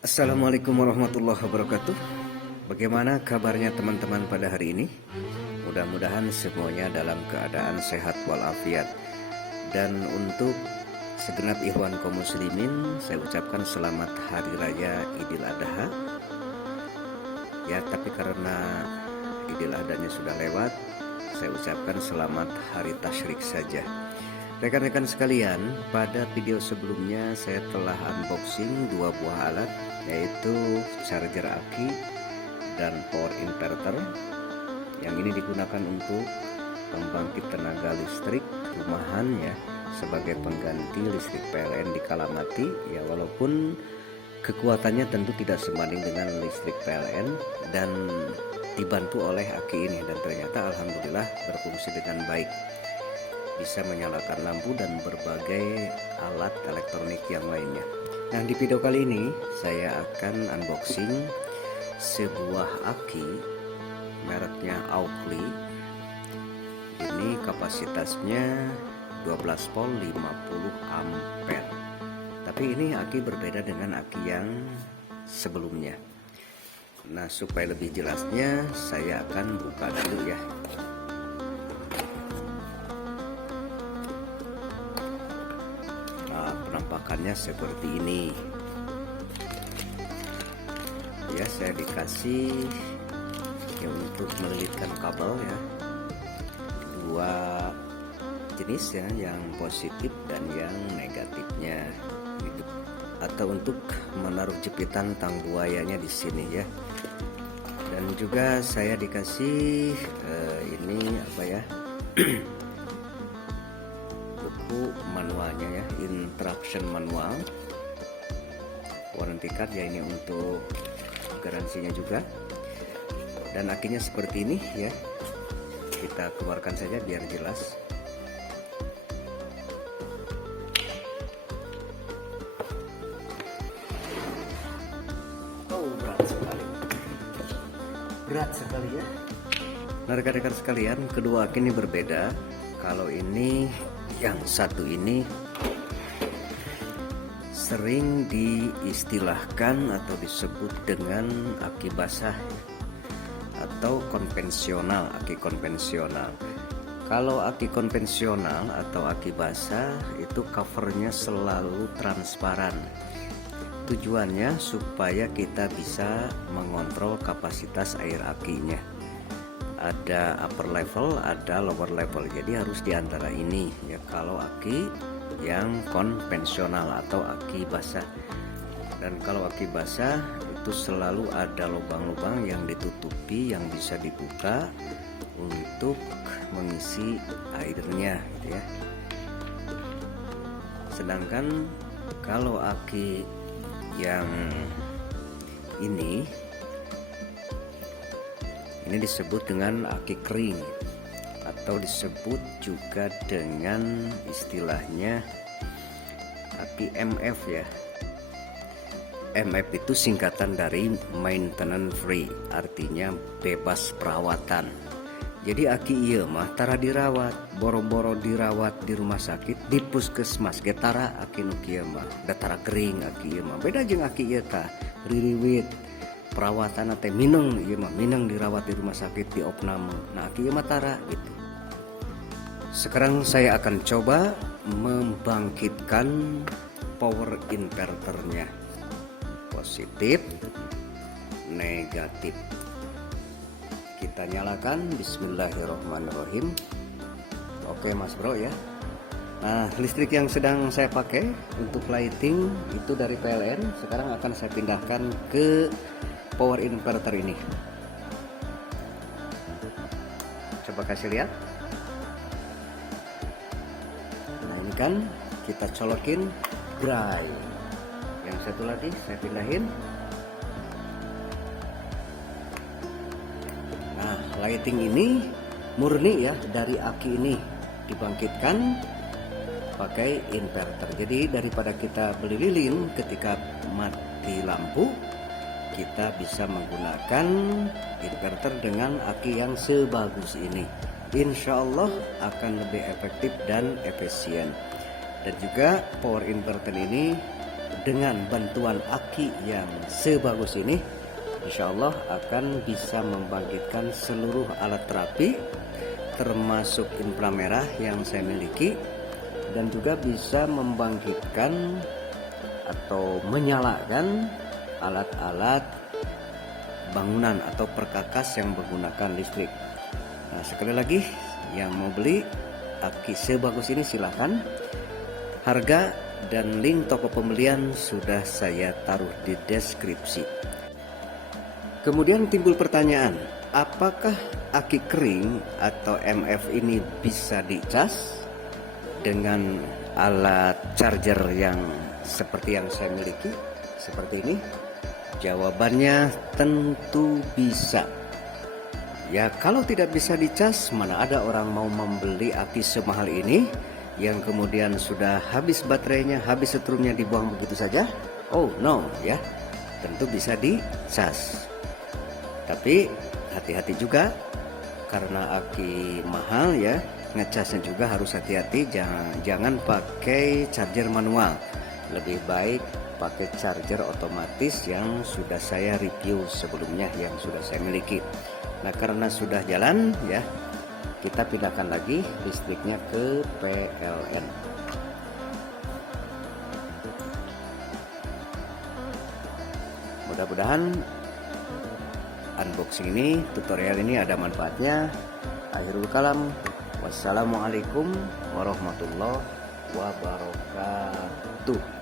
Assalamualaikum warahmatullahi wabarakatuh. Bagaimana kabarnya teman-teman pada hari ini? Mudah-mudahan semuanya dalam keadaan sehat walafiat. Dan untuk segenap ikhwan kaum muslimin, saya ucapkan selamat hari raya Idul Adha. Ya, tapi karena Idul Adhanya sudah lewat, saya ucapkan selamat hari tasyrik saja. Rekan-rekan sekalian, pada video sebelumnya saya telah unboxing dua buah alat, yaitu charger aki dan power inverter yang ini digunakan untuk pembangkit tenaga listrik rumahan ya, sebagai pengganti listrik PLN di kala mati ya, walaupun kekuatannya tentu tidak sebanding dengan listrik PLN dan dibantu oleh aki ini, dan ternyata alhamdulillah berfungsi dengan baik, bisa menyalakan lampu dan berbagai alat elektronik yang lainnya. Nah, di video kali ini saya akan unboxing sebuah aki mereknya Oakley. Ini kapasitasnya 12 volt 50 ampere. Tapi ini aki berbeda dengan aki yang sebelumnya. Nah, supaya lebih jelasnya saya akan buka dulu ya. Penampakannya seperti ini ya. Saya dikasih ya untuk melilitkan kabel ya, dua jenis ya, yang positif dan yang negatifnya gitu. Atau untuk menaruh jepitan tang buayanya di sini ya. Dan juga saya dikasih ini apa ya manualnya ya, instruction manual, warranty card ya, ini untuk garansinya juga. Dan akinya seperti ini ya, kita keluarkan saja biar jelas. Oh, berat sekali ya. Nah, rekan-rekan sekalian, kedua aki ini berbeda. Kalau ini, yang satu ini sering diistilahkan atau disebut dengan aki basah atau konvensional, aki konvensional. Kalau aki konvensional atau aki basah itu covernya selalu transparan. Tujuannya supaya kita bisa mengontrol kapasitas air akinya. Ada upper level, ada lower level, jadi harus di antara ini ya kalau aki yang konvensional atau aki basah. Dan kalau aki basah itu selalu ada lubang-lubang yang ditutupi, yang bisa dibuka untuk mengisi airnya gitu ya. Sedangkan kalau aki yang ini disebut dengan aki kering, atau disebut juga dengan istilahnya aki MF ya. MF itu singkatan dari maintenance free, artinya bebas perawatan. Jadi aki ieu mah tara dirawat, boro-boro dirawat di rumah sakit, di puskesmas ge tara aki nu kieu mah, da tara kering aki ieu mah. Beda jeung aki ieu tah ririwit perawatan teh mineng, ieu mah mineng dirawat di rumah sakit di opname. Nah, aki ieu mah tara gitu. Sekarang saya akan coba membangkitkan power inverternya. Positif, negatif. Kita nyalakan, bismillahirrahmanirrahim. Oke Mas Bro ya. Nah, listrik yang sedang saya pakai untuk lighting itu dari PLN. Sekarang akan saya pindahkan ke power inverter ini. Coba kasih lihat. Nah, ini kan kita colokin dry. Yang satu lagi saya pindahin. Nah, lighting ini murni ya dari aki ini, dibangkitkan pakai inverter. Jadi daripada kita beli lilin ketika mati lampu, kita bisa menggunakan inverter dengan aki yang sebagus ini. Insya Allah akan lebih efektif dan efisien. Dan juga power inverter ini dengan bantuan aki yang sebagus ini, insya Allah akan bisa membangkitkan seluruh alat terapi termasuk infra merah yang saya miliki, dan juga bisa membangkitkan atau menyalakan alat-alat bangunan atau perkakas yang menggunakan listrik. Nah, sekali lagi yang mau beli aki sebagus ini silahkan. Harga dan link toko pembelian sudah saya taruh di deskripsi. Kemudian timbul pertanyaan, apakah aki kering atau MF ini bisa dicas dengan alat charger yang seperti yang saya miliki, seperti ini? Jawabannya tentu bisa. Ya, kalau tidak bisa dicas, mana ada orang mau membeli aki semahal ini yang kemudian sudah habis baterainya, habis setrumnya dibuang begitu saja? Oh no, ya, tentu bisa dicas. Tapi hati-hati juga, karena aki mahal ya, ngecasnya juga harus hati-hati. Jangan pakai charger manual, lebih baik pakai charger otomatis yang sudah saya review sebelumnya, yang sudah saya miliki. Nah, karena sudah jalan ya, kita pindahkan lagi listriknya ke PLN. Mudah-mudahan unboxing ini, tutorial ini ada manfaatnya. Akhirul kalam, wassalamualaikum warahmatullahi wabarakatuh.